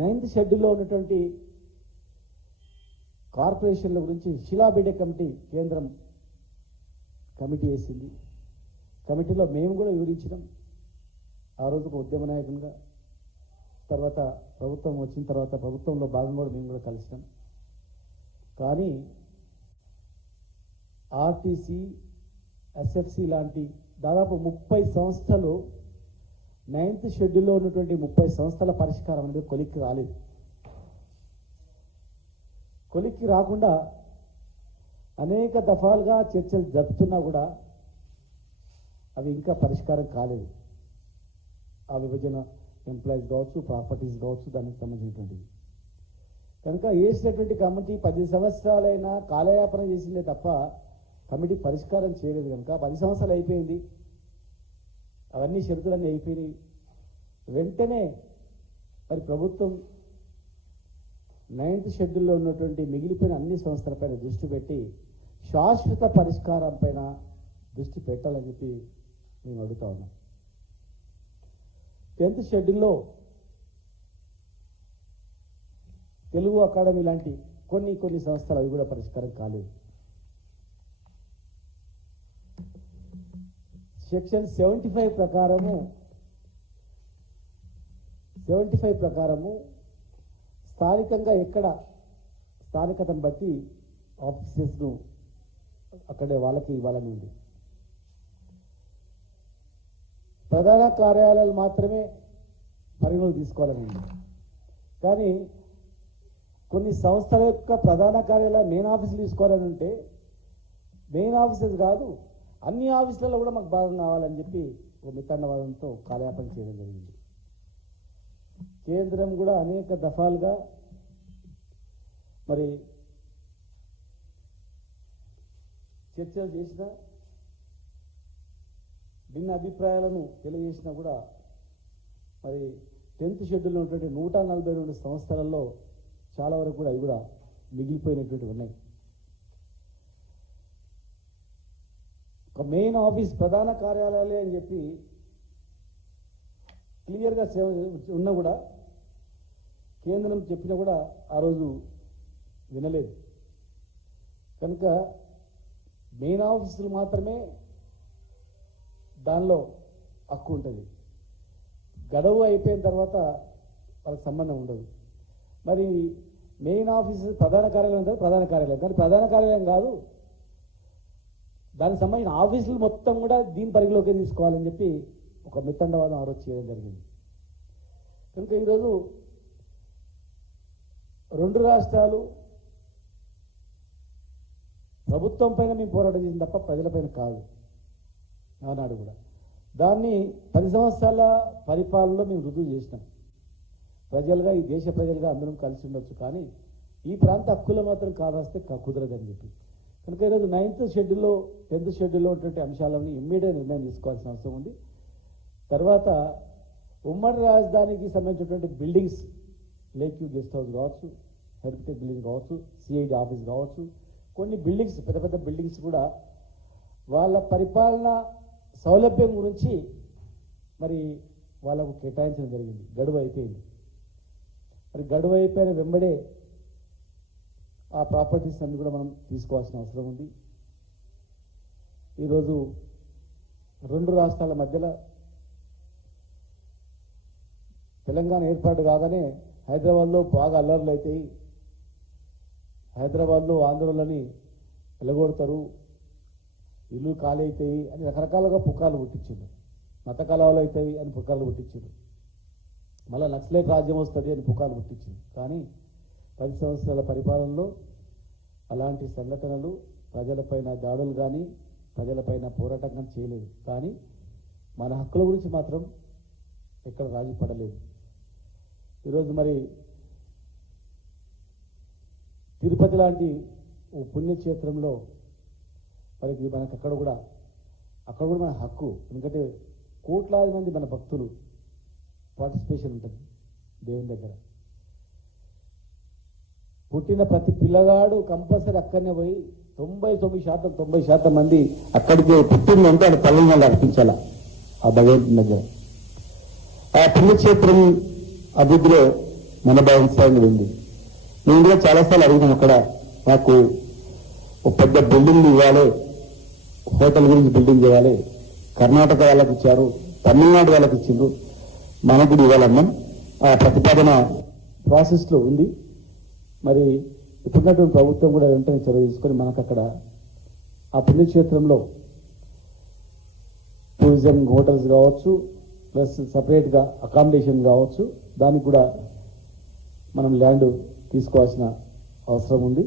9th షెడ్యూల్లో ఉన్నటువంటి కార్పొరేషన్ల గురించి శిలాబిడ్డే కమిటీ కేంద్రం కమిటీ వేసింది. కమిటీలో మేము కూడా వివరించినాం. ఆ రోజు ఒక ఉద్యమ నాయకునిగా, తర్వాత ప్రభుత్వం వచ్చిన తర్వాత ప్రభుత్వంలో భాగంగా కూడా మేము కూడా కలిసినాం. కానీ ఆర్టీసీ, ఎస్ఎఫ్సి లాంటి దాదాపు 30 సంస్థలు 9th షెడ్యూల్లో ఉన్నటువంటి 30 సంస్థల పరిష్కారం అనేది కొలిక్కి రాలేదు. కొలిక్కి రాకుండా అనేక దఫాలుగా చర్చలు జరుపుతున్నా కూడా అవి ఇంకా పరిష్కారం కాలేదు. ఆ విభజన ఎంప్లాయీస్ కావచ్చు, ప్రాపర్టీస్ కావచ్చు, దానికి సంబంధించినటువంటివి. కనుక వేసినటువంటి కమిటీ 10 సంవత్సరాలైనా కాలయాపన చేసిందే తప్ప కమిటీ పరిష్కారం చేయలేదు. కనుక 10 సంవత్సరాలు అయిపోయింది, అవన్నీ షరతులన్నీ అయిపోయినాయి. వెంటనే మరి ప్రభుత్వం 9th షెడ్యూల్లో ఉన్నటువంటి మిగిలిపోయిన అన్ని సంస్థలపైన దృష్టి పెట్టి శాశ్వత పరిష్కారం పైన దృష్టి పెట్టాలని చెప్పి మేము అడుగుతా ఉన్నాం. 10th షెడ్యూల్లో తెలుగు అకాడమీ లాంటి కొన్ని సంస్థలు అవి కూడా పరిష్కారం కాలేదు. సెక్షన్ 75 ప్రకారము స్థానికంగా ఎక్కడ స్థానికతను బట్టి ఆఫీసెస్ను అక్కడే వాళ్ళకి ఇవ్వాలని ఉంది. ప్రధాన కార్యాలయాలు మాత్రమే పరిగణలోకి తీసుకోవాలని ఉంది. కానీ కొన్ని సంస్థల యొక్క ప్రధాన కార్యాలయం మెయిన్ ఆఫీసులు తీసుకోవాలని ఉంటే మెయిన్ ఆఫీసెస్ కాదు, అన్ని ఆఫీసులలో కూడా మాకు భాగం కావాలని చెప్పి ఒక మిత్తాండవాదంతో కాలయాపన చేయడం జరిగింది. కేంద్రం కూడా అనేక దఫాలుగా మరి చర్చలు చేసినా, భిన్న అభిప్రాయాలను తెలియజేసినా కూడా మరి 10th షెడ్యూల్లో ఉన్నటువంటి 142 సంస్థలలో చాలా వరకు కూడా అవి కూడా మిగిలిపోయినటువంటివి ఉన్నాయి. ఒక మెయిన్ ఆఫీస్ ప్రధాన కార్యాలయాలే అని చెప్పి క్లియర్గా ఉన్నా కూడా కేంద్రం చెప్పినా కూడా ఆ రోజు వినలేదు. కనుక మెయిన్ ఆఫీసులు మాత్రమే దానిలో హక్కు ఉంటుంది. గడువు అయిపోయిన తర్వాత వాళ్ళకి సంబంధం ఉండదు. మరి మెయిన్ ఆఫీసు ప్రధాన కార్యాలయం ఉంటుంది, ప్రధాన కార్యాలయం కానీ ప్రధాన కార్యాలయం కాదు, దానికి సంబంధించిన ఆఫీసులు మొత్తం కూడా దీని పరిధిలోకి తీసుకోవాలని చెప్పి ఒక మిత్తండవాదం ఆ రోజు చేయడం జరిగింది. కనుక ఈరోజు 2 రాష్ట్రాలు ప్రభుత్వం పైన మేము పోరాటం చేసిన తప్ప ప్రజలపైన కాదు. ఆనాడు కూడా దాన్ని 10 సంవత్సరాల పరిపాలనలో మేము రుజువు చేసినాం. ప్రజలుగా, ఈ దేశ ప్రజలుగా అందరం కలిసి ఉండొచ్చు, కానీ ఈ ప్రాంత హక్కులు మాత్రం కాదాస్తే కుదరదని చెప్పి. కనుక ఈరోజు 9th షెడ్యూల్లో 10th షెడ్యూల్లో ఉన్నటువంటి అంశాలను ఇమ్మీడియట్ నిర్ణయం తీసుకోవాల్సిన అవసరం ఉంది. తర్వాత ఉమ్మడి రాజధానికి సంబంధించినటువంటి buildings, lake view guest house కావచ్చు, హెరిటేజ్ బిల్డింగ్ కావచ్చు, సిఐడి ఆఫీస్ కావచ్చు, కొన్ని బిల్డింగ్స్, పెద్ద పెద్ద బిల్డింగ్స్ కూడా వాళ్ళ పరిపాలన సౌలభ్యం గురించి మరి వాళ్ళకు కేటాయించడం జరిగింది. గడువు అయిపోయింది. మరి గడువు అయిపోయిన వెంబడే ఆ ప్రాపర్టీస్ అన్ని కూడా మనం తీసుకోవాల్సిన అవసరం ఉంది. ఈరోజు 2 రాష్ట్రాల మధ్యలో తెలంగాణ ఏర్పాటు కాగానే హైదరాబాద్లో బాగా అల్లర్లు అవుతాయి, హైదరాబాద్లో ఆంధ్రులని వెలగొడతారు, ఇల్లు ఖాళీ అవుతాయి అని రకరకాలుగా పుకార్లు పుట్టించారు. మత కలహాలు అవుతాయి అని పుకార్లు పుట్టించారు. మళ్ళీ నక్సలైట్ రాజ్యం వస్తుంది అని పుకార్లు పుట్టించారు. కానీ 10 సంవత్సరాల పరిపాలనలో అలాంటి సంఘటనలు, ప్రజలపైన దాడులు కానీ, ప్రజలపైన పోరాటం కానీ చేయలేదు. కానీ మన హక్కుల గురించి మాత్రం ఎక్కడ రాజీ పడలేదు. ఈరోజు మరి తిరుపతి లాంటి ఓ పుణ్యక్షేత్రంలో మరి మనకు అక్కడ కూడా మన హక్కు, ఎందుకంటే కోట్లాది మంది మన భక్తులు పార్టిసిపేషన్ ఉంటుంది దేవుని దగ్గర. పుట్టిన ప్రతి పిల్లగాడు కంపల్సరీ అక్కడనే పోయి 90% మంది అక్కడికి పుట్టిందంటే అది తల్లిదండ్రులు అర్పించాల ఆ భగవంతుని దగ్గర. ఆ పుణ్యక్షేత్రం అభివృద్ధిలో మన భాగస్వామ్యం ఉంది. నేను కూడా చాలాసార్లు అడిగినాను అక్కడ, నాకు ఒక పెద్ద బిల్డింగ్ ఇవ్వాలి, హోటల్ గురించి బిల్డింగ్ ఇవ్వాలి, కర్ణాటక వాళ్ళకి ఇచ్చారు, తమిళనాడు వాళ్ళకి ఇచ్చిండ్రు, మనకు కూడా ఇవ్వాలన్నాం. ఆ ప్రతిపాదన ప్రాసెస్లో ఉంది. మరి ఇప్పుడున్నటువంటి ప్రభుత్వం కూడా వెంటనే చొరవ తీసుకొని మనకు అక్కడ ఆ పుణ్యక్షేత్రంలో టూరిజం హోటల్స్ కావచ్చు, ప్లస్ సపరేట్గా అకామిడేషన్ కావచ్చు, దానికి కూడా మనం ల్యాండ్ తీసుకోవాల్సిన అవసరం ఉంది.